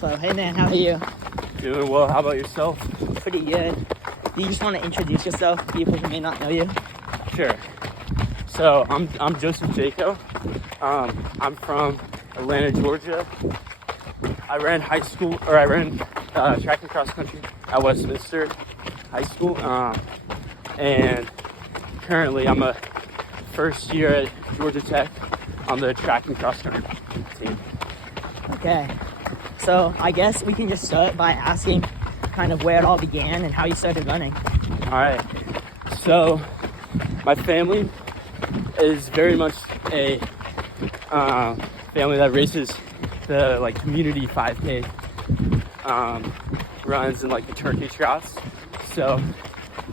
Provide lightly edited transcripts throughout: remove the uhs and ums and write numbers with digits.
So, hey man, how are you? Doing well. How about yourself? Pretty good. Do you just want to introduce yourself, people who may not know you? Sure. So I'm Joseph Jacquot. I'm from Atlanta, Georgia. I ran track and cross country at Westminster High School, and currently I'm a first year at Georgia Tech on the track and cross country team. Okay. So I guess we can just start by asking kind of where it all began and how you started running. All right. So my family is very much a family that races the community 5K runs and the Turkish routes. So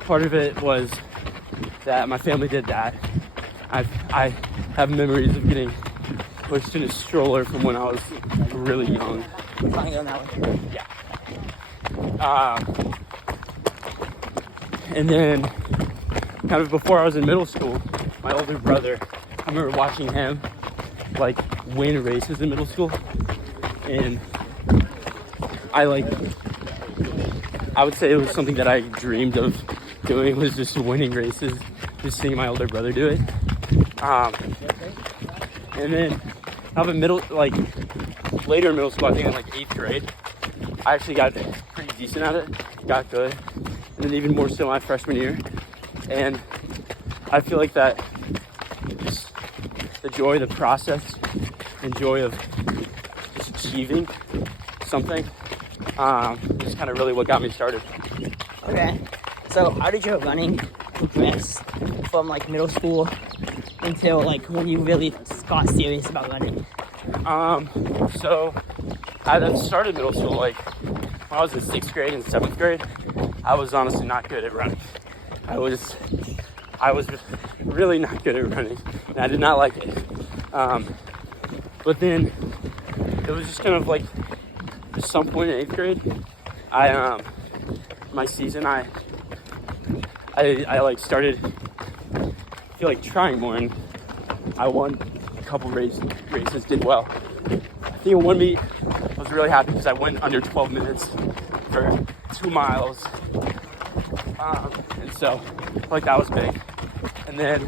part of it was that my family did that. I have memories of getting pushed in a stroller from when I was really young. Trying to go that way. Yeah. And then kind of before I was in middle school, my older brother, I remember watching him win races in middle school, and I would say it was something that I dreamed of doing, was just winning races, just seeing my older brother do it. And then later in middle school, I think in 8th grade, I actually got pretty decent at it, got good, and then even more so my freshman year. And I feel like that just the joy of the process and joy of just achieving something is kind of really what got me started. Okay. So how did your running progress from middle school until when you really got serious about running? So I started middle school when I was in 6th grade and 7th grade. I was honestly not good at running. I was really not good at running, and I did not like it. But then it was just kind of at some point in 8th grade, my season, I started trying more, and I won a couple races, did well. I think in one meet, I was really happy because I went under 12 minutes for 2 miles. And so that was big. And then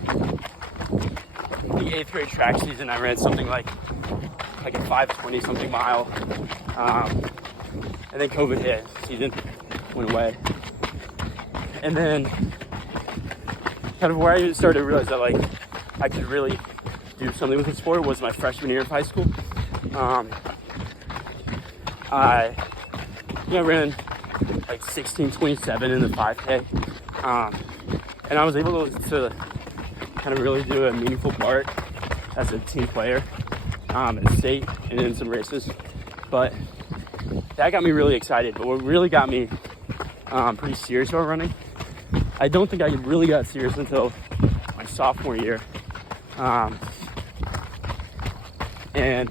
the 8th grade track season, I ran something like a 5:20 something mile. And then COVID hit, season went away. And then kind of where I started to realize that I could really do something with the sport was my freshman year of high school. I ran 16:27 in the 5K. And I was able to kind of really do a meaningful part as a team player at state and in some races. But that got me really excited. But what really got me pretty serious about running, I don't think I really got serious until my sophomore year. And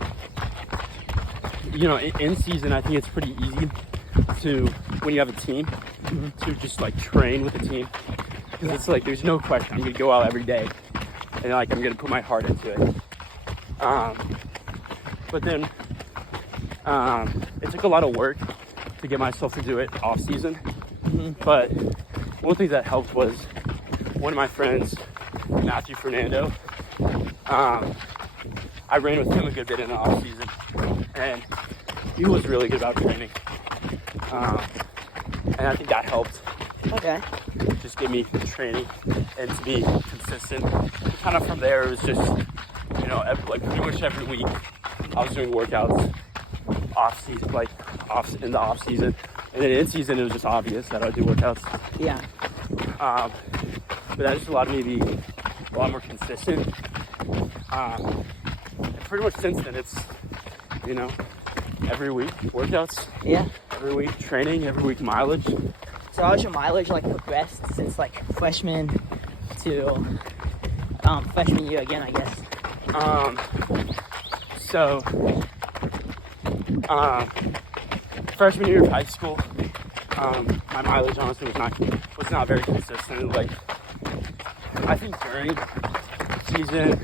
in season, I think it's pretty easy to, when you have a team, to just train with the team, because it's there's no question I'm gonna go out every day and I'm gonna put my heart into it. But then it took a lot of work to get myself to do it off season. But one thing that helped was one of my friends, Matthew Fernando. I ran with him a good bit in the off season, and he was really good about training. And I think that helped. Okay. Just give me the training and to be consistent. And kind of from there, it was just, pretty much every week I was doing workouts off season, in the off season. And then in season, it was just obvious that I would do workouts. Yeah. But that just allowed me to be a lot more consistent. And pretty much since then, it's, every week workouts. Yeah. Every week training, every week mileage. So how has your mileage progressed since freshman to freshman year again, I guess? Freshman year of high school, my mileage honestly was not very consistent. I think during season,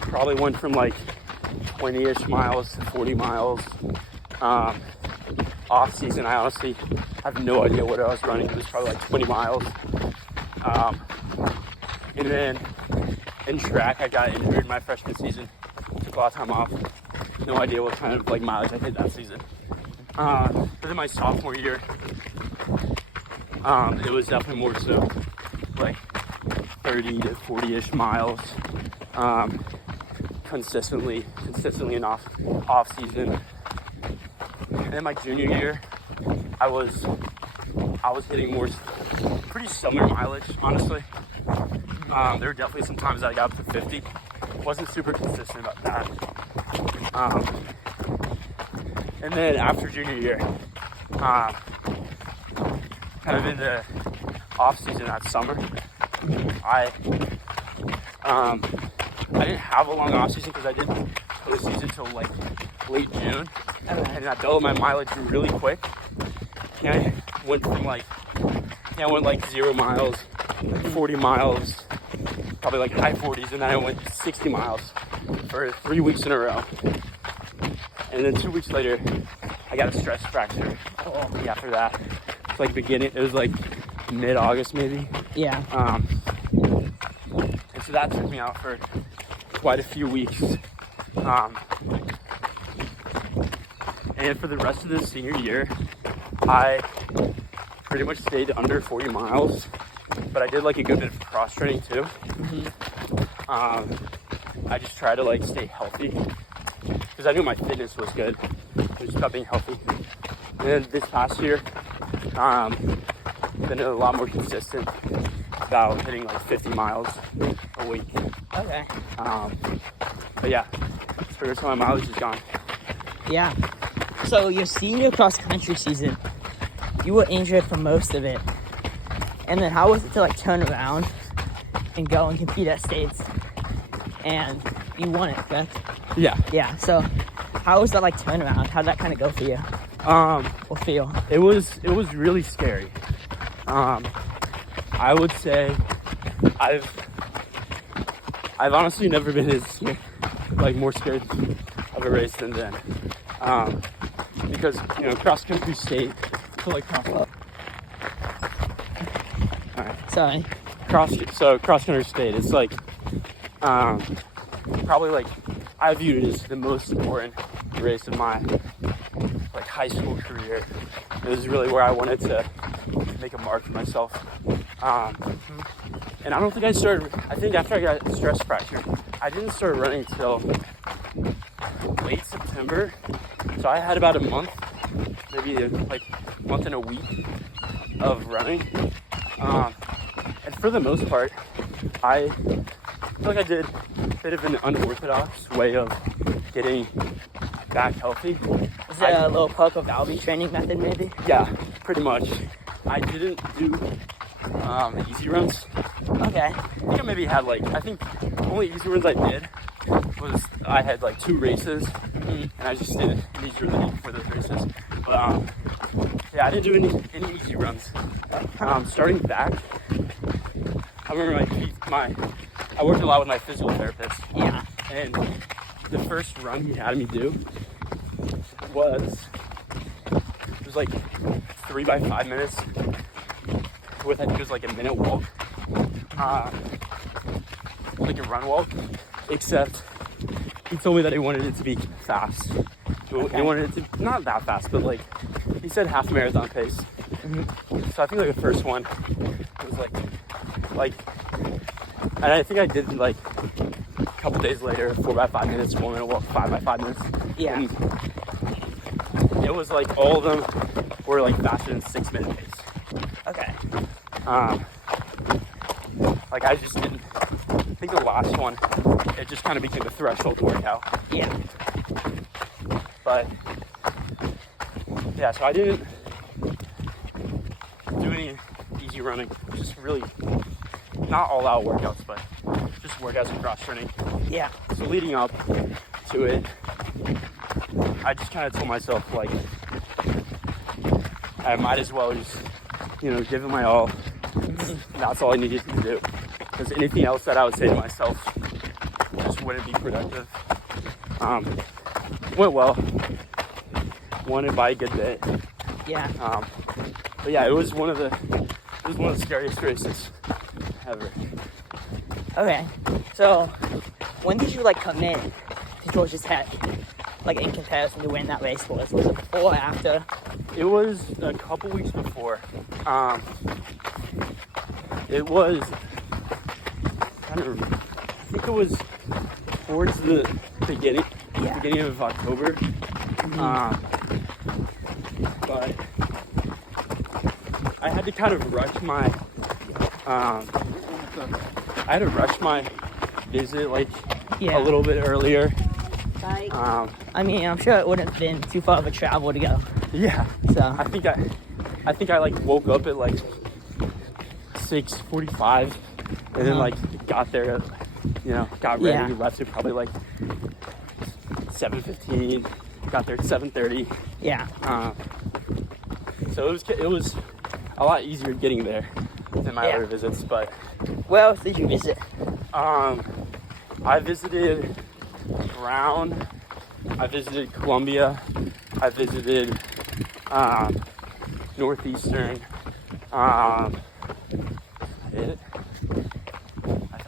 probably went from 20-ish miles to 40 miles. off season, I honestly have no idea what I was running. It was probably like 20 miles. And then in track, I got injured my freshman season. Took a lot of time off. No idea what kind of like mileage I hit that season. But in my sophomore year, it was definitely more so like 30 to 40-ish miles, consistently in off season. And then my junior year, I was hitting more pretty similar mileage, honestly. There were definitely some times that I got up to 50. Wasn't super consistent about that. And then after junior year, kind of in the off season that summer, I didn't have a long off season because I didn't postseason until like late June, and I built my mileage really quick. And I went like 0 miles, 40 miles, probably like high 40s, and then I went 60 miles for 3 weeks in a row. And then 2 weeks later, I got a stress fracture. After that, it's like it was like mid-August maybe. Yeah. And so that took me out for quite a few weeks. And for the rest of the senior year, I pretty much stayed under 40 miles, but I did like a good bit of cross training too. I just tried to like stay healthy because I knew my fitness was good. I just about being healthy. And then this past year, been a lot more consistent about hitting like 50 miles a week. Okay. But yeah, that's where some of my mileage is gone. Yeah. So your senior cross country season, you were injured for most of it. And then how was it to like turn around and go and compete at states? And you won it, correct? Yeah. Yeah. So how was that like turnaround? How'd that kind of go for you? Or feel? It was really scary. I would say I've honestly never been as scared, like more scared of a race than then. Because cross country state, so like cross country state, it's like probably like I view it as the most important race of my like high school career. It was really where I wanted to make a mark for myself. And I don't think I think after I got a stress fracture, I didn't start running until late September. So I had about a month, maybe like a month and a week of running. And for the most part, I feel like I did a bit of an unorthodox way of getting back healthy. Is it a little poke of Albie training method maybe? Yeah, pretty much. I didn't do easy runs. Okay. I think I maybe had the only easy runs I did was I had like 2 races, and I just did an easy run for those races. But yeah, I didn't do any easy runs. Starting back, I remember I worked a lot with my physical therapist. Yeah. And the first run he had me do was like 3 by 5 minutes with I think it was like a minute walk, like a run walk, except he told me that he wanted it to be fast. He wanted it to not that fast, but like he said half marathon pace. So I think like the first one was like, and I think I did like a couple days later 4 by 5 minutes, 1 minute walk, 5 by 5 minutes. Yeah. And it was like all of them were like faster than 6 minute pace. Okay. Like I just didn't. I think the last one, it just kind of became a threshold workout. Yeah. But yeah, so I didn't do any easy running. Just really not all out workouts, but just workouts and cross training. Yeah. So leading up to it, I just kind of told myself like I might as well just give it my all. That's all I needed to do. Because anything else that I would say to myself just wouldn't be productive. Went well. Won it by a good bit. Yeah. But yeah, it was one of the scariest races ever. Okay. So, when did you like commit to Georgia Tech? Like in comparison to when that race was it before or after? It was a couple weeks before. It was I think it was towards the beginning of October. But I had to kind of rush my visit like a little bit earlier. I mean, I'm sure it wouldn't have been too far of a travel to go. Yeah. So I think I like woke up at like 6:45 and then like got there, got ready, left at probably like 7:15, got there at 7:30. Yeah. So it was a lot easier getting there than my other visits, but where else did you visit? I visited Brown, I visited Columbia, I visited Northeastern.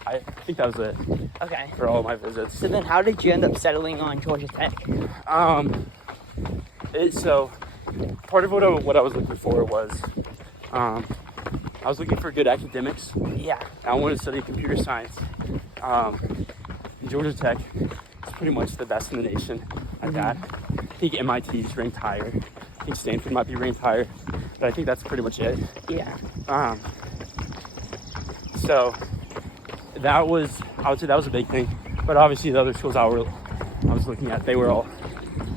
I think that was it. Okay. For all of my visits. So then how did you end up settling on Georgia Tech? So part of what I was looking for was I was looking for good academics. Yeah. I wanted to study computer science. Georgia Tech is pretty much the best in the nation at that. I think MIT is ranked higher. I think Stanford might be ranked higher, but I think that's pretty much it. Yeah. So I would say that was a big thing. But obviously the other schools I was looking at, they were all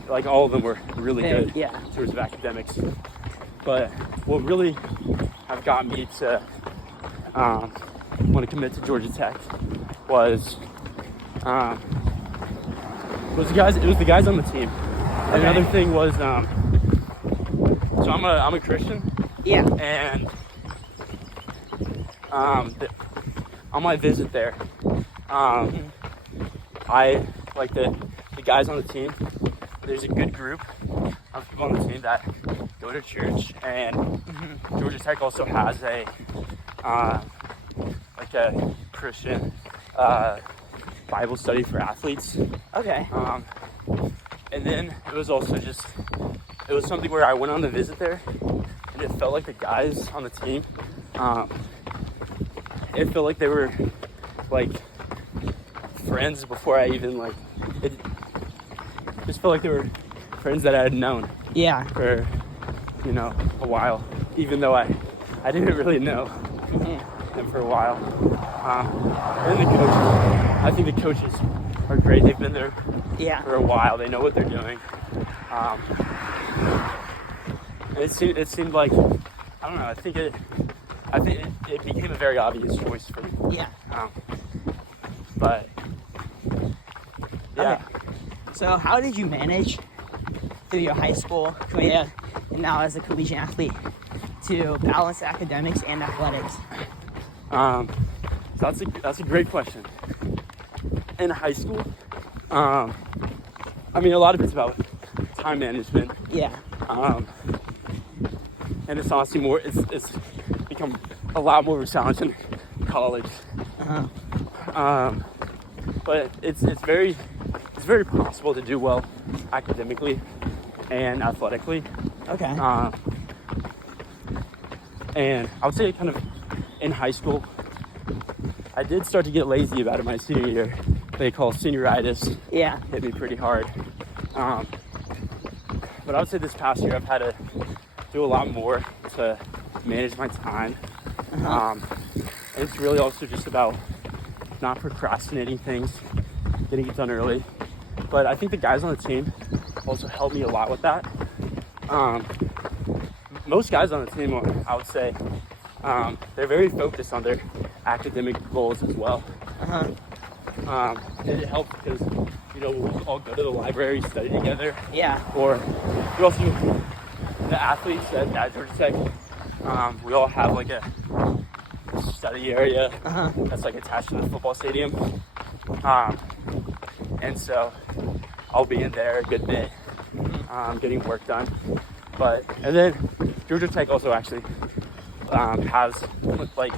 of them were really good in terms of academics. But what really have got me to want to commit to Georgia Tech was the guys on the team. And another thing was so I'm a Christian. Yeah. And on my visit there, I like the guys on the team. There's a good group of people on the team that go to church, and Georgia Tech also has a Christian Bible study for athletes. Okay. And then it was something where I went on the visit there, and it felt like the guys on the team, it felt like they were like friends before I even it just felt like they were friends that I had known for a while, even though I didn't really know them for a while. And the coaches, I think the coaches are great. They've been there for a while. They know what they're doing. And it seemed like, I don't know, I think it became a very obvious choice for me. Yeah. But yeah. Okay. So how did you manage through your high school career and now as a collegiate athlete to balance academics and athletics? That's a great question. In high school, I mean, a lot of it's about time management. Yeah. And it's honestly it's become a lot more of a challenge in college. But it's very possible to do well academically and athletically. Okay. And I would say kind of in high school, I did start to get lazy about it my senior year. They call senioritis. Yeah. Hit me pretty hard. But I would say this past year I've had to do a lot more to manage my time. And it's really also just about not procrastinating things, getting it done early. But I think the guys on the team also helped me a lot with that. Most guys on the team, I would say, they're very focused on their academic goals as well. And it helps because, we all go to the library, study together. Yeah. Or we also, the athletes at Georgia Tech, we all have like a study area that's like attached to the football stadium. And so I'll be in there a good bit, getting work done. But and then Georgia Tech also actually has like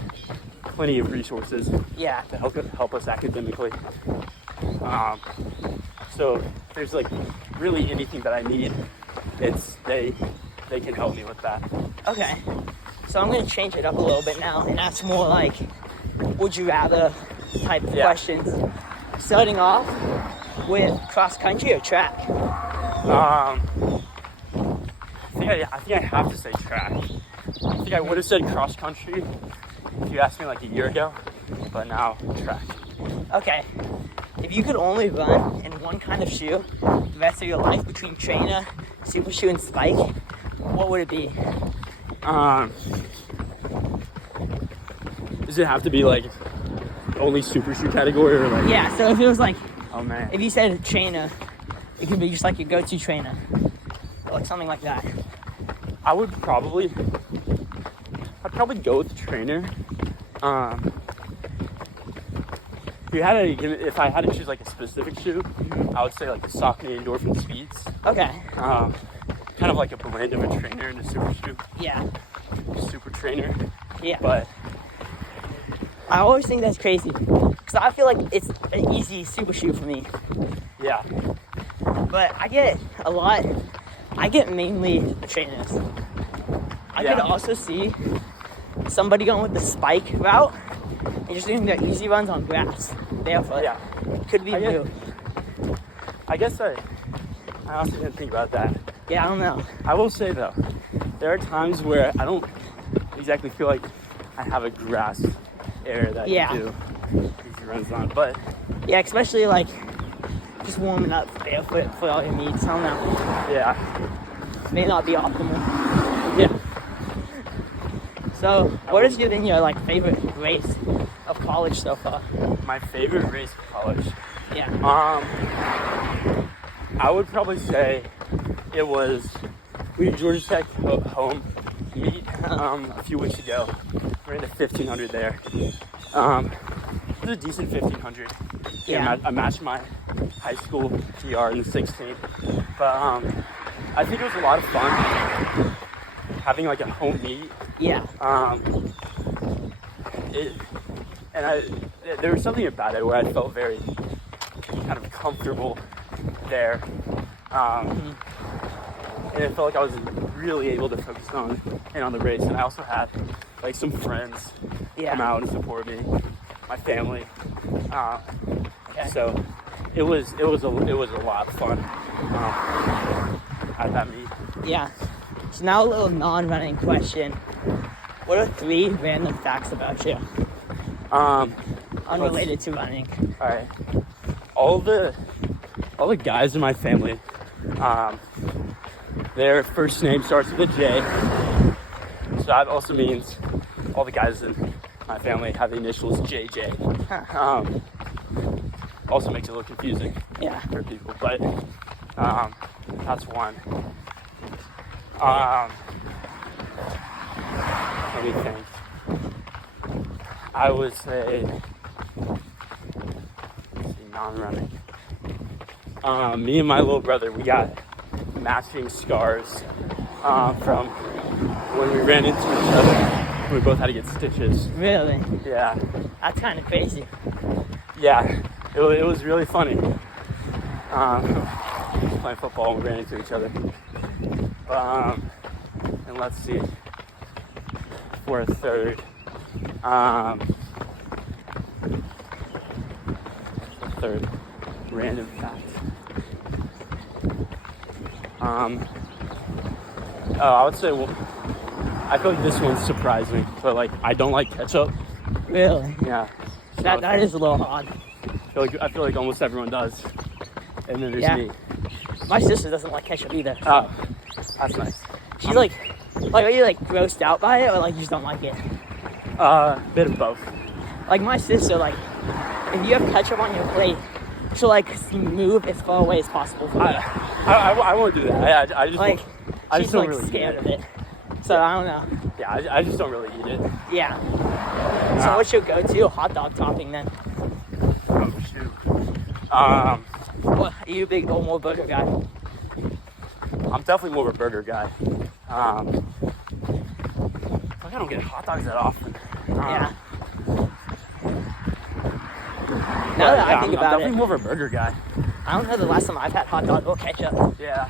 plenty of resources Yeah. to help us academically. So if there's like really anything that I need, it's they can help me with that. Okay. So I'm gonna change it up a little bit now and ask more like, would you rather type of questions. Starting off with cross country or track? I think I have to say track. I think I would have said cross country if you asked me like a year ago, but now track. Okay. If you could only run in one kind of shoe the rest of your life between trainer, super shoe, and spike, what would it be? Does it have to be like only super shoe category or like? Yeah, so if it was like, oh man, if you said trainer, it could be just like your go-to trainer, or like something like that. I'd probably go with the trainer. If I had to choose like a specific shoe, I would say like the Saucony Endorphin Speeds. Okay. Kind of like a blend of a trainer and a super shoe. Yeah. Super trainer. Yeah. But I always think that's crazy, because I feel like it's an easy super shoe for me. Yeah. But I get mainly the trainers. I could also see somebody going with the spike route and just doing their easy runs on grass barefoot. Yeah. Could be blue. I guess I also didn't think about that. Yeah, I don't know. I will say though, there are times where I don't exactly feel like I have a grass area that you do easy runs on, but yeah, especially like just warming up barefoot for all your needs. I don't know. Yeah. May not be optimal. Yeah. So, what has been your like favorite race of college so far? My favorite race of college. Yeah. I would probably say we did Georgia Tech home meet a few weeks ago. We ran the 1500 there. It was a decent 1500. Yeah. I matched my high school PR in the 16. But I think it was a lot of fun having like a home meet. Yeah. There was something about it where I felt very kind of comfortable there. And it felt like I was really able to focus on the race. And I also had like some friends come out and support me, my family. So it was a lot of fun at that meet. Yeah. So now a little non-running question. What are 3 random facts about you? Unrelated to running. All right. All the guys in my family, their first name starts with a J. So that also means all the guys in my family have the initials JJ. Also makes it a little confusing for people, but that's one. Let me think. I would say non-running. Me and my little brother, we got matching scars from when we ran into each other. We both had to get stitches. Really? Yeah. That's kind of crazy. Yeah, it was really funny. Playing football and we ran into each other. And let's see. For a third. Third random fact. I would say, I feel like this one surprised me, but like I don't like ketchup. Really? Yeah. So that is a little odd. I feel like almost everyone does, and then there's me. My sister doesn't like ketchup either. Oh, that's nice. She's like, are you like grossed out by it, or like you just don't like it? Bit of both. Like my sister, like if you have ketchup on your plate, she'll like move as far away as possible from it. I won't do that. I just like I she's just don't like really scared of it. So I don't know. Yeah, I just don't really eat it. Yeah. So what's your go-to hot dog topping then? Oh shoot. What, are you a big or more burger guy? I'm definitely more of a burger guy. I feel like I don't get hot dogs that often. Yeah. Now that I think I'm about definitely it, more of a burger guy. I don't know the last time I've had hot dog or ketchup. Yeah.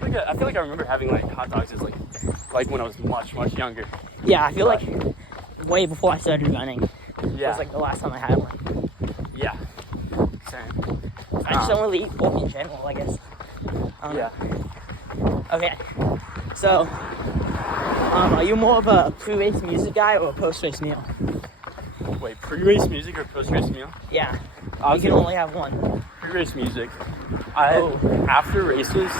I feel like I remember having like hot dogs as like when I was much younger. Yeah, I feel like way before I started running Yeah. was like the last time I had one. Yeah. Same. I just don't really eat pork in general, I guess. Yeah. Okay. So, are you more of a pre-race music guy or a post-race meal? Wait, pre-race music or post-race meal? Yeah. I You can only have one. Pre-race music. Oh. After races,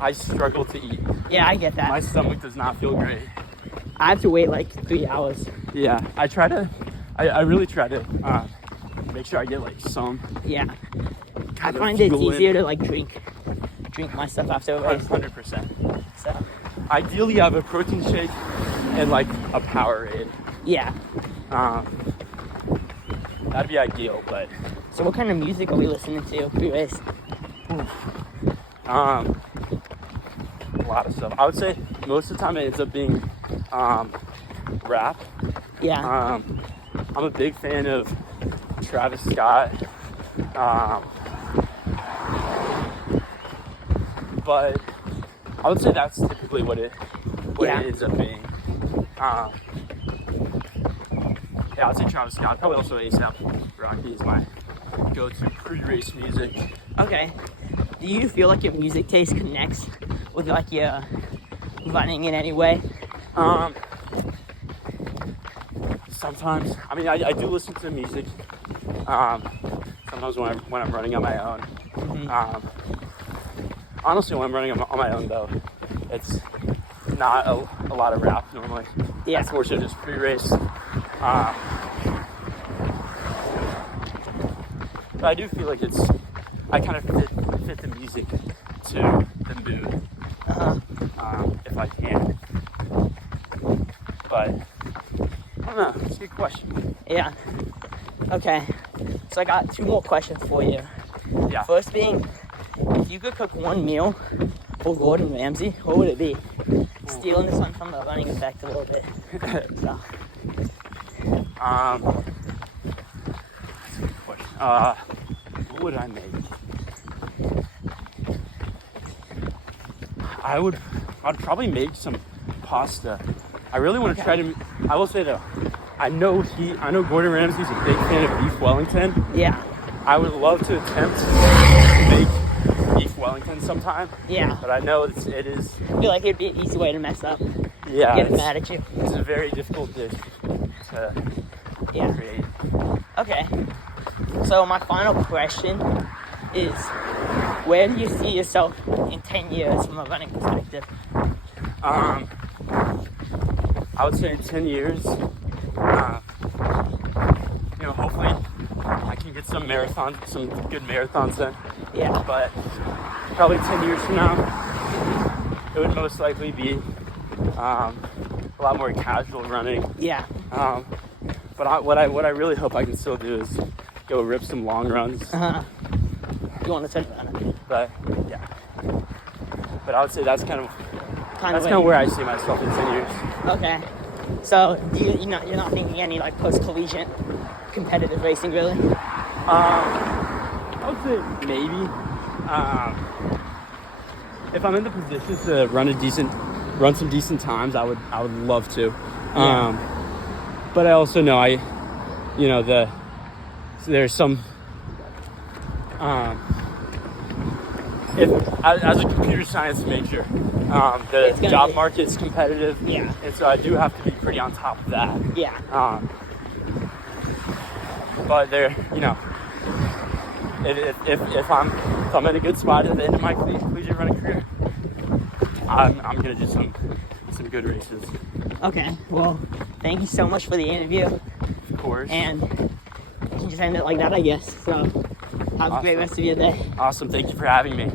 I struggle to eat. Yeah, I get that. My stomach does not feel great. I have to wait like 3 hours. Yeah, I really try to make sure I get like some. Yeah. I kind of find it's fuel in. easier to like drink my stuff after a race. 100%. So, Ideally, I have a protein shake and like a Powerade. yeah. That'd be ideal, but So what kind of music are we listening to pre-race? a lot of stuff. I would say most of the time it ends up being rap. Yeah. I'm a big fan of Travis Scott. But I would say that's typically what it ends up being. Yeah, I'd say Travis Scott. Probably also A$AP Rocky is my go-to pre-race music. Okay. Do you feel like your music taste connects with like your running in any way? Sometimes, I mean, I do listen to music. Sometimes when I'm running on my own. Honestly, when I'm running on my own though, it's not a lot of rap normally. Yeah. It's more so just pre-race. But I do feel like I kind of fit the music to the mood, if I can. But I don't know. It's a good question. Yeah. Okay. So I got 2 more questions for you. Yeah. First being, if you could cook one meal for Gordon Ramsay, what would it be? Stealing this one from the running effect a little bit. So. That's a good question. What would I make? I'd probably make some pasta. I really want to try to. I will say though, I know Gordon Ramsay's a big fan of beef Wellington. Yeah. I would love to attempt to make beef Wellington sometime. Yeah. But I know it is. I feel like it'd be an easy way to mess up. Yeah. Get mad at you. It's a very difficult dish to create. Okay. So my final question is, where do you see yourself in 10 years from a running perspective? I would say in 10 years, hopefully I can get some good marathons in. Yeah. But probably 10 years from now, it would most likely be a lot more casual running. Yeah. But what I really hope I can still do is go rip some long runs. You want to touch on it? But yeah. But I would say that's kind of where I see myself in 10 years. Okay. So you're not thinking any like post-collegiate competitive racing really? I would say maybe. If I'm in the position to run some decent times, I would love to. But I also know there's some as a computer science major, the job market's competitive. Yeah. And so I do have to be pretty on top of that. Yeah. But if I'm in a good spot at the end of my collegiate running career, I'm gonna do some good races. Okay. Well, thank you so much for the interview. Of course. And you can just end it like that, I guess. So have a great rest of your day. Awesome. Thank you for having me.